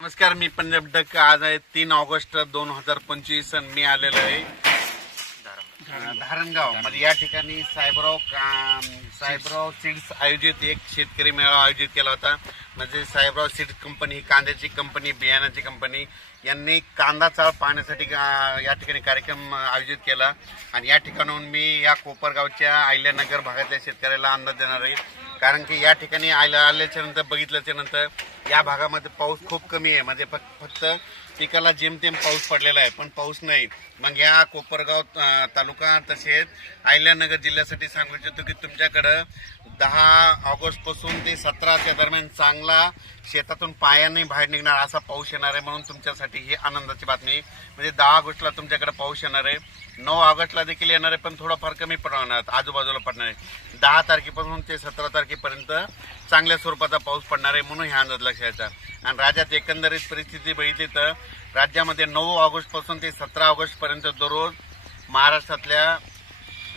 नमस्कार मी पंजाब डक. आज आहे तीन ऑगस्ट दोन हजार पंचवीस मी आलेलो आहे धारणगाव म्हणजे या ठिकाणी साहेबराव का- साहेबराव सीड्स आयोजित एक शेतकरी मेळावा आयोजित केला होता. म्हणजे साहेबराव सीड्स कंपनी ही कांद्याची कंपनी बियाण्याची कंपनी यांनी कांदा चाळ पाहण्यासाठी या ठिकाणी कार्यक्रम आयोजित केला. आणि या ठिकाणाहून मी या कोपरगावच्या आयल्यानगर भागातल्या शेतकऱ्याला अंदाज देणार आहे. कारण की या ठिकाणी आल्या आल्याच्यानंतर बघितल्याच्या नंतर या भागामध्ये पाऊस खूप कमी आहे. म्हणजे फक्त फक्त पिकाला जेमतेम पाऊस पडलेला आहे पण पाऊस नाही. मग या कोपरगाव तालुका तसेच आयल्यानगर जिल्ह्यासाठी सांगू इच्छितो की तुमच्याकडं दहा ऑगस्टपासून ते सतराच्या दरम्यान चांगला शेतातून पायाने बाहेर निघणार असा पाऊस येणार आहे म्हणून तुमच्यासाठी ही आनंदाची बातमी. म्हणजे दहा ऑगस्टला तुमच्याकडे पाऊस येणार आहे. नऊ ऑगस्टला देखील येणार आहे पण थोडाफार कमी पडणार आजूबाजूला पडणार आहे. दहा तारखेपासून ते सतरा तारखेपर्यंत चांगल्या स्वरूपाचा पाऊस पडणार आहे म्हणून ह्या अंदाज लक्षात आणि राज्यात एकंदरीत परिस्थिती बघितली तर राज्यामध्ये नऊ ऑगस्टपासून ते सतरा ऑगस्टपर्यंत दररोज महाराष्ट्रातल्या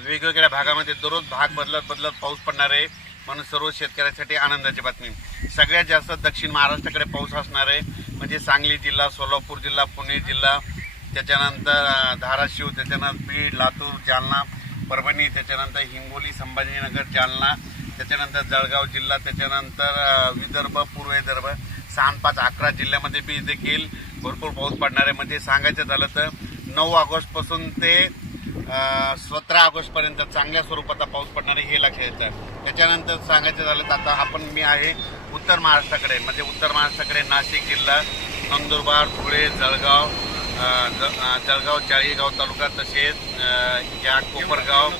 वेगवेगळ्या भागामध्ये दररोज भाग बदलत बदलत पाऊस पडणार आहे. म्हणून सर्व शेतकऱ्यांसाठी आनंदाची बातमी. सगळ्यात जास्त दक्षिण महाराष्ट्राकडे पाऊस असणार आहे. म्हणजे सांगली जिल्हा सोलापूर जिल्हा पुणे जिल्हा त्याच्यानंतर धाराशिव त्याच्यानंतर बीड लातूर जालना परभणी त्याच्यानंतर हिंगोली संभाजीनगर जालना त्याच्यानंतर जळगाव जिल्हा त्याच्यानंतर विदर्भ पूर्व विदर्भ. सहा पाच अकरा जिल्ह्यामध्ये बी देखील भरपूर पाऊस पडणार आहे. म्हणजे सांगायचं झालं तर नऊ ऑगस्टपासून ते सतरा ऑगस्ट पर्यंत चांगल्या स्वरूपाचा पाऊस पडणार आहे हे लक्षात येतं. त्याच्यानंतर सांगायचं झालं तर आता आपण मी आहे उत्तर महाराष्ट्राकडे. म्हणजे उत्तर महाराष्ट्राकडे नाशिक जिल्हा नंदुरबार धुळे जळगाव जळगाव चाळीगाव तालुका तसेच या कोपरगाव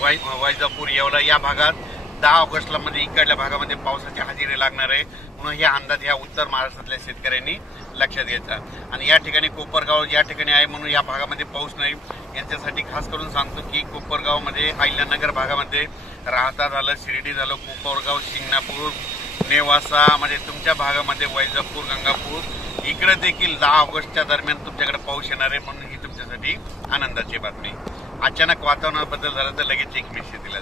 वाय वैजापूर येवला या भागात दहा ऑगस्टला म्हणजे इकडल्या भागामध्ये पावसाची हजेरी लागणार आहे. म्हणून हे अंदाज ह्या उत्तर महाराष्ट्रातल्या शेतकऱ्यांनी लक्षात घ्यायचा. आणि या ठिकाणी कोपरगाव या ठिकाणी आहे म्हणून या भागामध्ये पाऊस नाही. यांच्यासाठी खास करून सांगतो की कोपरगावमध्ये अहिल्यानगर भागामध्ये राहता झालं शिर्डी झालं कोपरगाव शिंगणापूर नेवासा म्हणजे तुमच्या भागामध्ये वैजापूर गंगापूर इकडे देखील दहा ऑगस्टच्या दरम्यान तुमच्याकडे पाऊस येणार आहे म्हणून ही तुमच्यासाठी आनंदाची बातमी. अचानक वातावरणात बदल झाला तर लगेच एक मेसेज दिला